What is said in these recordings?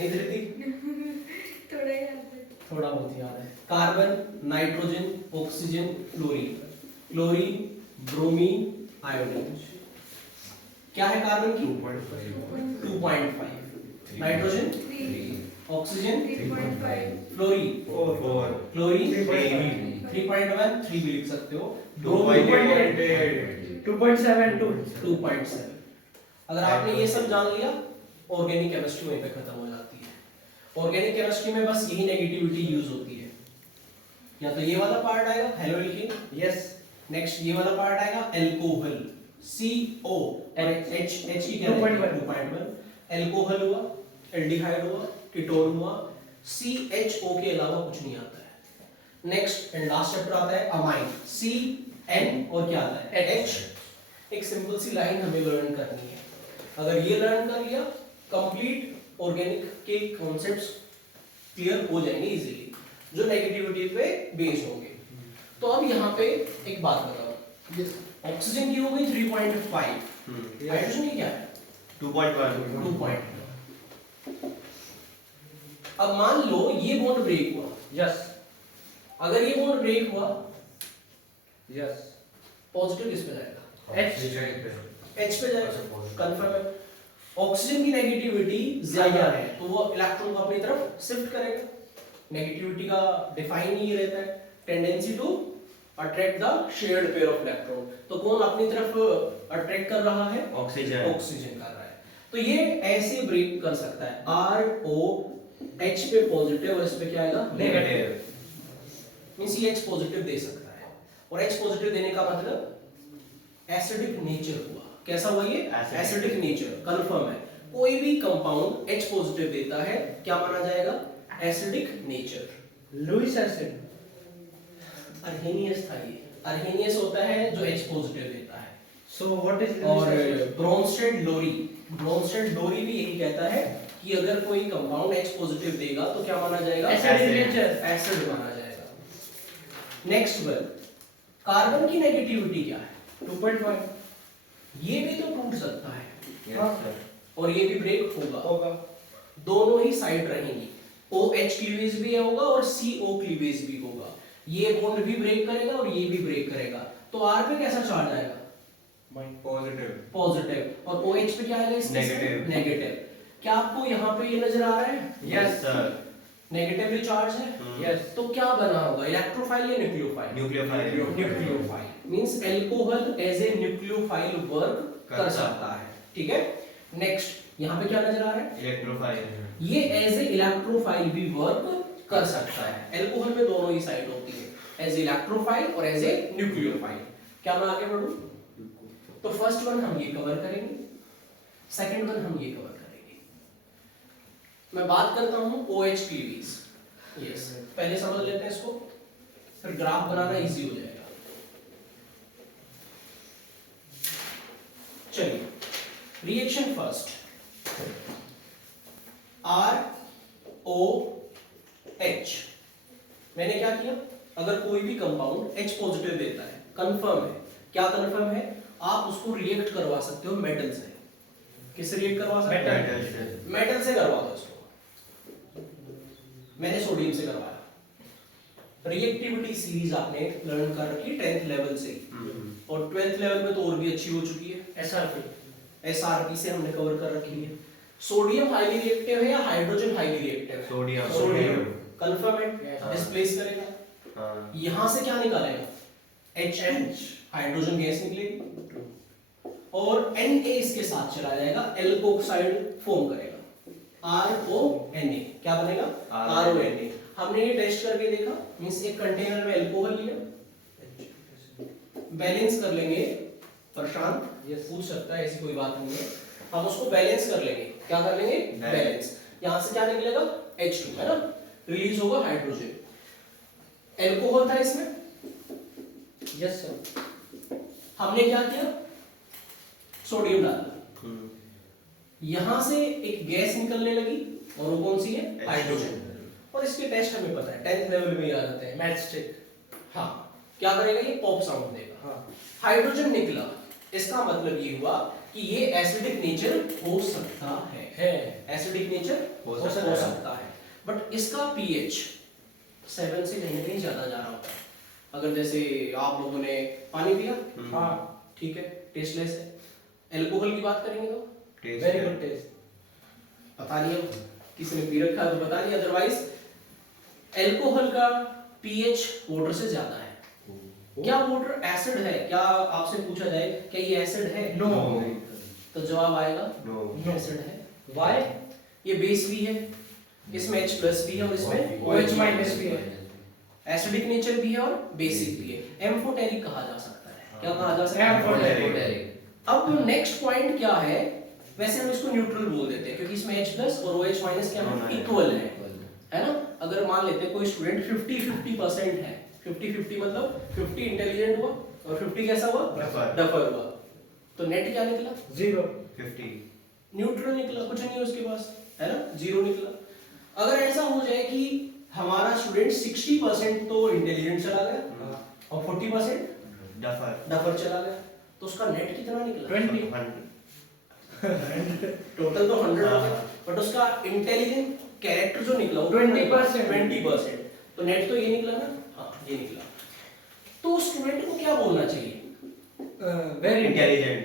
नहीं धृति? थोड़ा याद है। थोड़ा बहुत याद है। Carbon, nitrogen, oxygen, chlorine. Chlorine, bromine, iodine. क्या है कार्बन की? 2.5। नाइट्रोजन, 3, ऑक्सीजन, 3.5, फ्लोरीन, 4 क्लोरीन, 3 3.1, 3 भी लिख सकते हो। 2.72 अगर आपने ये सब जान लिया, ऑर्गेनिक केमिस्ट्री वहीं पे खत्म हो जाती है। ऑर्गेनिक केमिस्ट्री में बस यही नेगेटिविटी यूज होती है। या तो ये वाला पार्ट आएगा हेलो एल्कीन, यस नेक्स्ट ये वाला पार्ट आएगा एल्कोहल, CO और H की क्या 2.1। एल्कोहल हुआ, एल्डिहाइड हुआ, कीटोन हुआ, CHO के अलावा कुछ नहीं आता है। नेक्स्ट एंड लास्ट चैप्टर आता है अमाइन, CN और क्या आता है H। एक सिंपल सी लाइन हमें लर्न करनी है। अगर ये लर्न कर लिया, कंप्लीट ऑर्गेनिक के कॉन्सेप्ट्स क्लियर हो जाएंगे इजीली, जो नेगेटिविटी पे बेस्ड होंगे। तो अब यहाँ पे एक बात बताओ, ऑक्सीजन की हो गई 3.5, हाइड्रोजन की क्या है 2.1 2.2। अब मान लो ये बॉन्ड ब्रेक हुआ, यस अगर ये बॉन्ड ब्रेक हुआ, यस पॉजिटिव किस पे जाएगा? H H पे जाएगा, कंफर्म है। ऑक्सीजन की नेगेटिविटी ज्यादा है तो वो इलेक्ट्रॉन को अपनी तरफ शिफ्ट करेगा। नेगेटिविटी का डिफाइन ही रहता है, tendency to attract the shared pair of electron. तो कौन अपनी तरफ अट्रैक्ट कर रहा है? ऑक्सीजन ऑक्सीजन कर रहा है। तो ये ऐसे ब्रेक कर सकता है, ROH पे पॉजिटिव और इस पे क्या आएगा नेगेटिव मींस ये H पॉजिटिव दे सकता है। और H पॉजिटिव देने का मतलब एसिडिक नेचर हुआ। कैसा हुआ ये? एसिडिक नेचर कंफर्म है। कोई भी कंपाउंड H पॉजिटिव देता है क्या माना जाएगा? Acidic nature. लुईस एसिड अर्हेनियस था ये, अर्हेनियस होता है जो H पॉजिटिव देता है। सो व्हाट इज और ब्रोंस्टेड लोरी, ब्रोंस्टेड लोरी भी यही कहता है कि अगर कोई कंपाउंड H पॉजिटिव देगा तो क्या माना जाएगा? एसिडिक नेचर एसिड माना जाएगा। नेक्स्ट वन, कार्बन की नेगेटिविटी क्या है? 2.5 ये भी तो टूट सकता है यस सर और ये भी ब्रेक होगा, होगा दोनों ही साइड रहेंगी। OH क्लीवेज भी होगा और CO क्लीवेज भी होगा। ये बॉन्ड भी ब्रेक करेगा और ये भी ब्रेक करेगा। तो R पे कैसा चार्ज आएगा? Positive positive. और OH पे क्या आएगा? Negative. नेगेटिव। क्या आपको यहाँ पे ये नजर आ रहा है? यस सर नेगेटिवली चार्ज है। यस तो क्या बना होगा? इलेक्ट्रोफाइल या nucleophile? Nucleophile nucleophile means alcohol as a nucleophile work कर सकता है। ठीक है, नेक्स्ट यहाँ पे क्या नजर आ रहा है? इलेक्ट्रोफाइल ये एज ए इलेक्ट्रोफाइल भी वर्क कर सकता है। एल्कोहल में दोनों ही साइड होती है, एज इलेक्ट्रोफाइल और एज ए न्यूक्लियोफाइल। क्या मैं आगे बढ़ूं? तो फर्स्ट वन हम ये कवर करेंगे, सेकंड वन हम ये कवर करेंगे। मैं बात करता हूं OH क्लीवेज। यस, पहले समझ लेते हैं इसको, फिर ग्राफ बनाना इजी हो जाएगा। चलिए, रिएक्शन फर्स्ट, ROH। मैंने क्या किया? अगर कोई भी कंपाउंड H पॉजिटिव देता है, कंफर्म है। क्या कंफर्म है? आप उसको रिएक्ट करवा सकते हो मेटल से। किससे रिएक्ट करवा सकते हो? मेटल से करवा दो इसको। मैंने सोडियम से करवाया। रिएक्टिविटी सीरीज आपने लर्न कर रखी 10th लेवल से ही, और 12th लेवल में तो और भी अच्छी हो चुकी है। SRP से हमने कवर कर रखी है। सोडियम हाईली रिएक्टिव है या हाइड्रोजन हाईली रिएक्टिव है? सोडियम कंफर्म है, डिस्प्लेस करेगा। यहां से क्या निकालेगा? HH, हाइड्रोजन गैस निकलेगी, और Na इसके साथ चला जाएगा, एल्कोक्साइड फॉर्म करेगा, RONA। क्या बनेगा? RONA। हमने ये टेस्ट करके देखा, मींस एक कंटेनर में अल्कोहल लिया, बैलेंस कर लेंगे। प्रशांत ये पूछ सकता है, ऐसी कोई बात नहीं है, हम उसको बैलेंस कर लेंगे। क्या कर लेंगे? बैलेंस। यहां से क्या निकलेगा? H2 है ना, रिलीज होगा हाइड्रोजन। एल्कोहल था इसमें, यस सर हमने क्या किया? सोडियम डाला, यहां से एक गैस निकलने लगी, और वो कौन सी है? हाइड्रोजन। और इसके टेस्ट हमें पता है, 10th लेवल में याद आते हैं, मैचस्टिक। हाँ, क्या करेगा? ये पॉप साउंड देगा। हाँ हाइड्रोजन निकला, इसका मतलब ये हुआ कि ये एसिडिक नेचर हो सकता है। है एसिडिक नेचर हो हो सकता है। सकता है, बट इसका पीएच 7 से कहीं ना कहीं ज्यादा जा रहा होता है। अगर जैसे आप लोगों ने पानी पिया, हाँ ठीक है, टेस्टलेस है। एल्कोहल की बात करेंगे तो वेरी गुड टेस्ट पता नहीं, अब किसी ने पी रखा है तो पता नहीं, अदरवाइज एल्कोहल का पीएच वाटर से ज्यादा है। क्या वाटर एसिड है? क्या आपसे पूछा जाए क्या ये एसिड है? नो तो जवाब आएगा नो एसिड है। व्हाई ये बेस भी है, इसमें H प्लस भी है और इसमें OH माइनस भी है एसिडिक नेचर भी है और बेसिक भी है। एम्फोटेरिक कहा जा सकता है। क्या कहा जा सकता है? एम्फोटेरिक। अब नेक्स्ट पॉइंट क्या है? वैसे हम इसको न्यूट्रल बोल देते हैं क्योंकि इसमें H प्लस और OH माइनस क्या है? इक्वल है ना? अगर मान लेते हैं कोई स्टूडेंट 50-50% है, 50-50 मतलब 50 इंटेलिजेंट हुआ और 50 कैसा हुआ? डफर हुआ, तो नेट क्या निकला? 0 50 न्यूट्रल निकला, कुछ नहीं है उसके पास, है ना? 0 निकला। अगर ऐसा हो जाए कि हमारा स्टूडेंट 60% तो इंटेलिजेंट चला गया और 40% डफर चला गया, तो उसका नेट कितना निकला? 20 टोटल तो 100 हो गया, बट उसका इंटेलिजेंट कैरेक्टर जो निकला वो 20%। तो नेट तो ये निकला ना? हाँ, ये निकला। तो स्टूडेंट को क्या बोलना चाहिए? Very intelligent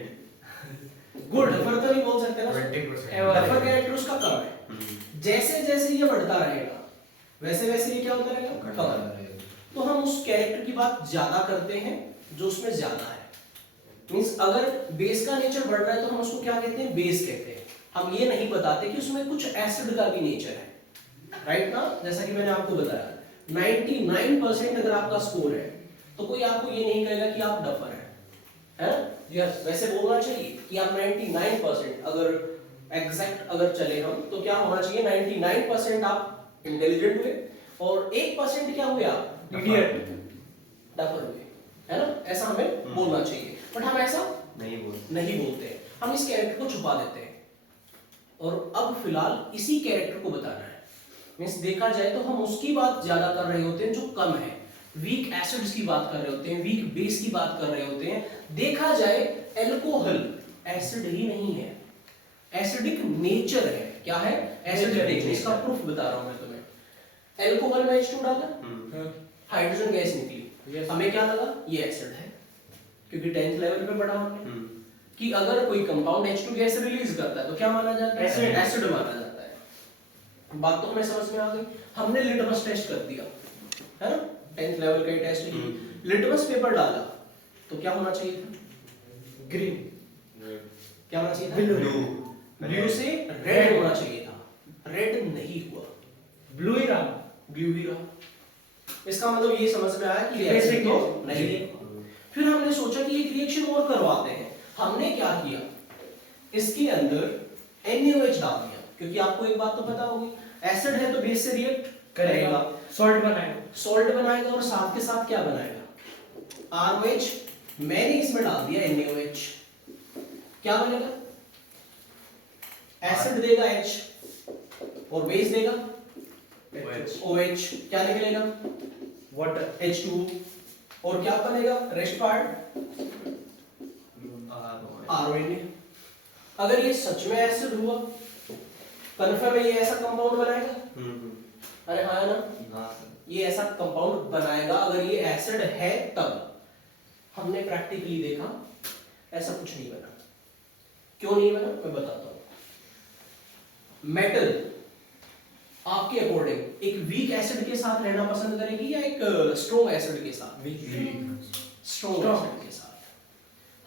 good. डफर तो नहीं बोल सकते ना, 20% डफर कैरेक्टर उसका कम है। जैसे जैसे ये बढ़ता रहेगा वैसे वैसे ये क्या होता रहेगा? कम। तो हम उस कैरेक्टर की बात ज्यादा करते हैं जो उसमें ज्यादा है। मींस अगर बेस का नेचर बढ़ रहा है तो हम उसको क्या कहते हैं? बेस कहते हैं। हम ये नहीं बताते कि उसमें कुछ एसिड का भी नेचर है, राइट ना? जैसा कि मैंने आपको बताया 99% अगर आपका स्कोर है तो कोई आपको ये नहीं कहेगा कि आप डफर हैं, है ना? यस वैसे बोलना चाहिए कि आप 99% अगर एग्जैक्ट अगर चले हम तो क्या होना चाहिए? 99% आप इंटेलिजेंट हुए और 1% क्या हुए? आप इडियट डफर हुए, है ना? ऐसा हमें बोलना चाहिए, बट हम ऐसा नहीं नहीं बोलते। हम इस कैरेक्टर को छुपा देते हैं और अब फिलहाल इसी कैरेक्टर को बताना है। मींस देखा जाए तो हम उसकी बात ज्यादा कर रहे होते हैं जो कम है, वीक एसिड्स की बात कर रहे होते हैं, वीक बेस की बात कर रहे होते हैं। देखा जाए एल्कोहल एसिड ही नहीं है, एसिडिक नेचर है। क्या है? Acidic nature. इसका प्रूफ बता रहा हूं मैं तुम्हें। एल्कोहल में H2 डाला, हाइड्रोजन गैस निकली, Yes. हमें क्या लगा? ये एसिड है, क्योंकि 10th लेवल पे पढ़ा हमने कि अगर कोई कंपाउंड H2 गैस रिलीज करता है तो क्या माना जाता है? Acid. एसिड माना जाता है। बात तो हमें समझ में आ गई। हमने लिटमस टेस्ट कर दिया, है ना? 10th लेवल का ही टेस्ट ही। लिटमस पेपर डाला तो क्या होना चाहिए था? ग्रीन क्या होना चाहिए था? ब्लू ब्लू से रेड होना चाहिए था, रेड नहीं हुआ, ब्लू ही रहा ब्लू ही रहा। इसका मतलब ये समझ में आया कि ये Basic एसिड तो है। नहीं है। फिर हमने सोचा कि एक रिएक्शन और करवाते हैं। हमने क्या किया? इसके अंदर NaOH डाल दिया, क्योंकि आपको एक बात तो पता होगी, एसिड है तो बेस से रिएक्ट करेगा, सॉल्ट बनाएगा सॉल्ट बनाएगा और साथ के साथ क्या बनाएगा? ROH। मैंने इसमें डाल दिया NaOH, क्या बनेगा? एसिड देगा H और बेस देगा OH, क्या निकलेगा? वाटर H2 और क्या बनेगा? Rest part RONA। अगर ये सच में एसिड हुआ, कन्फर्म है ये ऐसा कंपाउंड बनाएगा? अरे हाँ ना, ये ऐसा कंपाउंड बनाएगा अगर ये एसिड है तब। हमने प्रैक्टिकली देखा ऐसा कुछ नहीं बना। क्यों नहीं बना मैं बताता हूं। मेटल आपके अकॉर्डिंग एक वीक एसिड के साथ रहना पसंद करेगी या एक स्ट्रॉन्ग एसिड के साथ? स्ट्रॉन्ग एसिड के साथ।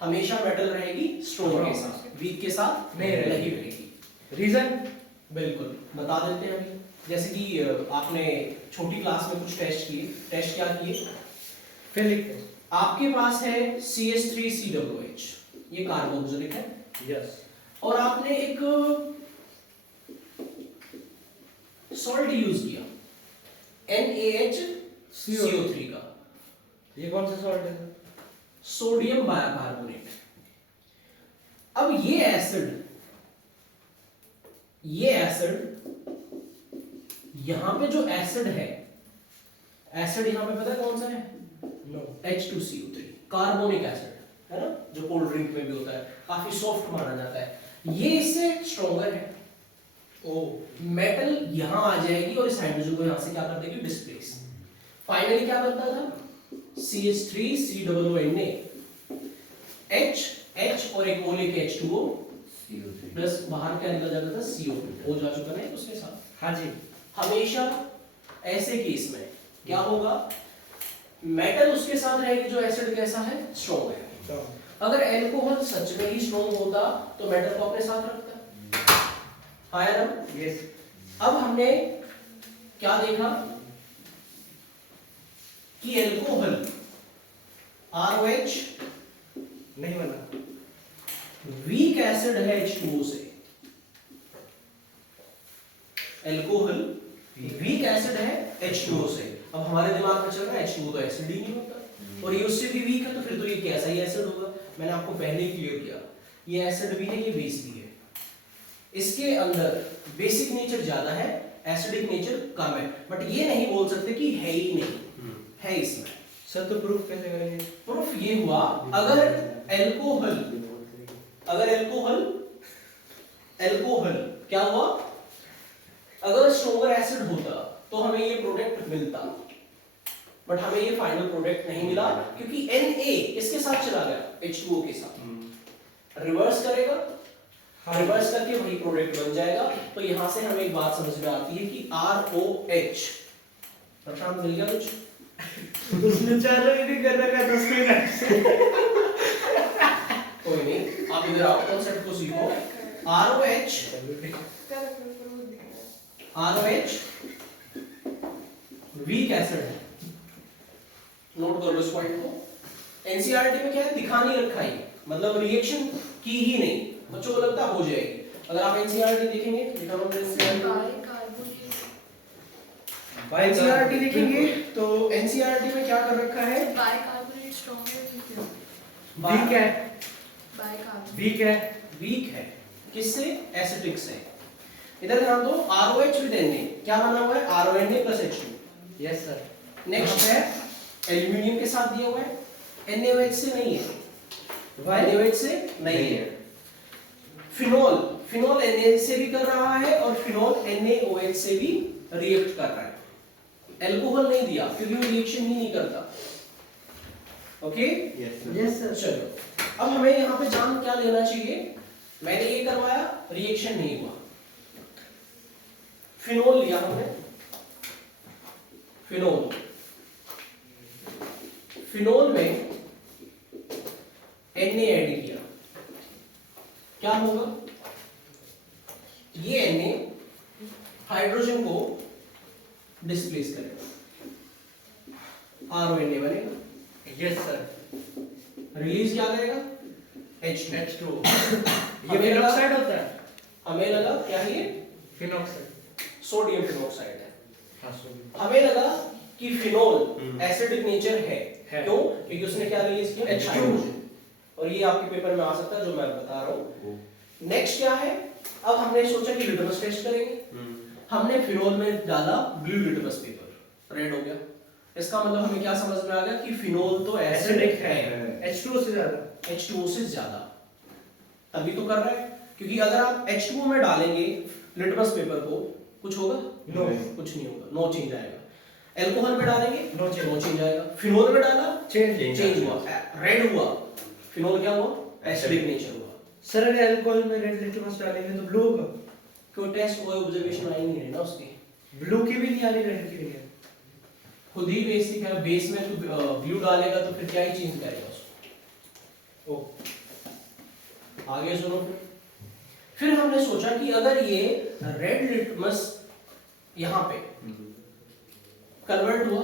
हमेशा मेटल रहेगी स्ट्रॉन्ग के साथ, वीक के साथ नहीं रहेगी। रीजन बिल्कुल बता देते हैं अभी। जैसे कि आपने छोटी क्लास में कुछ टेस्ट किए। टेस्ट क्या किए? फिलिक आपके पास है CH3COOH, ये कार्बोक्सिलिक है, यस और आपने एक सॉल्ट यूज किया NaHCO3 का, ये कौन सा सॉल्ट है? Sodium bicarbonate. अब ये एसिड यहां पे जो एसिड है, एसिड यहां पे पता है कौन सा है? नो H2CO3, कार्बोनिक एसिड, है ना? जो कोल्ड ड्रिंक में भी होता है, काफी सॉफ्ट माना जाता है। ये इससे स्ट्रॉन्गर है, ओ मेटल यहां आ जाएगी और इस हाइड्रोजन को यहां से क्या कर देगी, डिस्प्लेस। फाइनली क्या बनता था, CH3COONA H H और एक O लेके H2O प्लस बाहर क्या निकल जाता था, CO O जा चुका ना उसके साथ। हाँ जी। हमेशा ऐसे केस में क्या होगा, मेटल उसके साथ रहेगी जो एसिड कैसा है, स्ट्रॉन्ग है। तो अगर एल्कोहल सच में ही स्ट्रॉन्ग होता तो मेटल को अपने साथ रखता। हाँ या ना? यस। अब हमने क्या देखा कि एल्कोहल ROH नहीं बना। वीक एसिड है H2O से। एल्कोहल वीक एसिड है H2O से। अब हमारे दिमाग में चल रहा है H2O तो एसिड ही नहीं होता और ये उससे भी वीक है, तो फिर तो ये कैसा ही एसिड होगा। मैंने आपको पहले ही क्लियर किया, ये एसिड भी है, ये बेस भी है। इसके अंदर बेसिक नेचर ज्यादा है, एसिडिक नेचर कम है, बट ये नहीं बोल सकते कि है ही नहीं, है इसमें। सर तो प्रूफ कैसे करेंगे? प्रूफ ये हुआ, अगर एल्कोहल क्या हुआ, अगर स्ट्रॉन्गर एसिड होता तो हमें ये प्रोडक्ट मिलता, बट हमें ये फाइनल प्रोडक्ट नहीं मिला क्योंकि Na इसके साथ चला गया H2O के साथ, रिवर्स करेगा, रिवर्स करके वही प्रोडक्ट बन जाएगा। तो यहां से हमें एक बात समझ में आती है कि ROH, प्रशांत मिल गया कुछ? उसने 4 नहीं कर रखा 10 मिनट। कोई नहीं, आप इधर आओ, कॉन्सेप्ट को सीखो। ROH वीक एसिड है, नोट कर लो इस पॉइंट को। एनसीईआरटी में क्या है, दिखा नहीं रखा है, मतलब रिएक्शन की ही नहीं, बच्चों को लगता हो जाएगी। अगर आप एनसीईआरटी देखेंगे, एनसीईआरटी देखेंगे तो एनसीईआरटी में क्या कर रखा है, बाइकार्बोनेट स्ट्रॉन्ग है, वीक है। बाइकार्बोनेट वीक है। वीक है किससे, एसिडिक से। इधर ध्यान दो, ROH विद Na क्या बना हुआ है, RONA plus H2। Yes sir. Next है एल्यूमिनियम के साथ दिया हुआ है, NaOH से नहीं है, NaOH से नहीं है। फिनोल Na से भी कर रहा है और फिनोल NaOH से भी रिएक्ट कर रहा है। एल्कोहल नहीं दिया क्योंकि वो रिएक्शन ही नहीं करता। Okay, yes sir. चलो अब हमें यहाँ पे जान क्या लेना चाहिए, मैंने ये करवाया, रिएक्शन नहीं हुआ, फिनोल लिया हमने, फिनोल में Na ऐड किया, क्या होगा, ये Na हाइड्रोजन को डिस्प्लेस करेगा, RONA बनेगा। Yes sir. रिलीज क्या करेगा, H2O। ये हमें लगा- फिनॉक्साइड होता है। हमें लगा क्या है, ये फिनॉक्साइड। सोडियम फिनॉक्साइड है। हाँ सोडियम। हमें लगा कि फिनोल एसिडिक नेचर है, है। क्यों, क्योंकि उसने क्या रिलीज किया, H2O। हाइड्रोजन। और ये आपके पेपर में आ सकता है जो मैं बता रहा हूँ। नेक्स्ट क्या है, अब हमने सोचा कि लिटमस टेस्ट करेंगे, हमने फिनोल में डाला ब्लू लिटमस पेपर, रेड हो गया। इसका मतलब हमें क्या समझ में आ गया कि फिनोल तो एसिडिक है, H2O से ज्यादा। H2O से ज्यादा, तभी तो कर रहा है। क्योंकि अगर आप H2O में डालेंगे लिटमस पेपर को, कुछ होगा, नो। कुछ नहीं होगा, नो चेंज आएगा। एल्कोहल में डालेंगे, नो चेंज। नो चेंज आएगा। फिनोल में डाला, चेंज। चेंज हुआ, रेड हुआ। फिनोल क्या हुआ, एसिडिक नेचर हुआ। सर अगर अल्कोहल में रेड लिटमस डालेंगे तो ब्लू होगा। कोई टेस्ट कोई ऑब्जर्वेशन आई नहीं है ना उसकी, ब्लू की भी नहीं आ रही, रेड की भी है। खुद ही बेसिक है, बेस में तो ब्लू डालेगा तो फिर क्या ही चेंज करेगा उसको। ओ आगे सुनो, फिर हमने सोचा कि अगर ये रेड लिटमस यहाँ पे कन्वर्ट हुआ,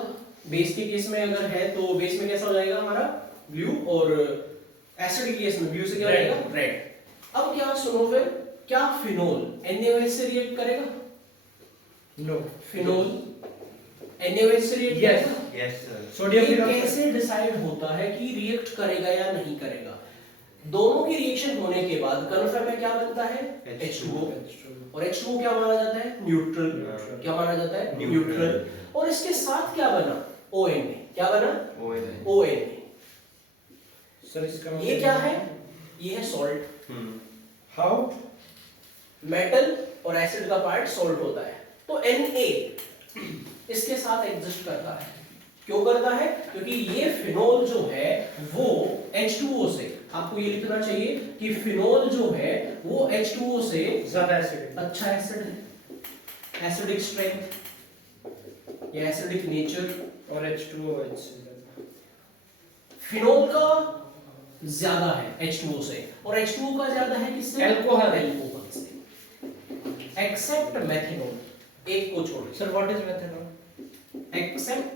बेस के केस में अगर है तो बेस में कैसा हो जाएगा हमारा, ब्लू, और एसिड के केस में ब्लू से क्या हो जाएगा, रेड। अब क्या सुनो, फिर क्या फिनोल NaOH से रिएक्ट करेगा, नो। फिनोल NaOH से रिएक्ट Yes. करेगा। Yes sir. सोडियम ये फिनॉक्साइड। कैसे डिसाइड होता है कि रिएक्ट करेगा या नहीं करेगा। दोनों की रिएक्शन होने के बाद कन्फर्म में क्या बनता है, H2O, और H2O क्या माना जाता है, न्यूट्रल। क्या माना जाता है, न्यूट्रल। और इसके साथ क्या बना, ONA। क्या बना, ONA। सर इसका ये क्या है, ये है सॉल्ट। हाउ? मेटल और एसिड का पार्ट सॉल्ट होता है। तो Na इसके साथ एग्जिस्ट करता है। क्यों करता है? क्योंकि ये फिनोल जो है वो H2O से, आपको ये लिखना चाहिए कि फिनोल जो है वो H2O से ज्यादा एसिड है। अच्छा एसिड है, एसिडिक स्ट्रेंथ या एसिडिक नेचर और H2O से ज्यादा। फिनोल का ज्यादा है H2O से, और H2O का ज्यादा है किससे? अल्कोहल। अल्कोहल से, एक्सेप्ट मेथनॉल, एक को छोड़, sir what is methanol? Accept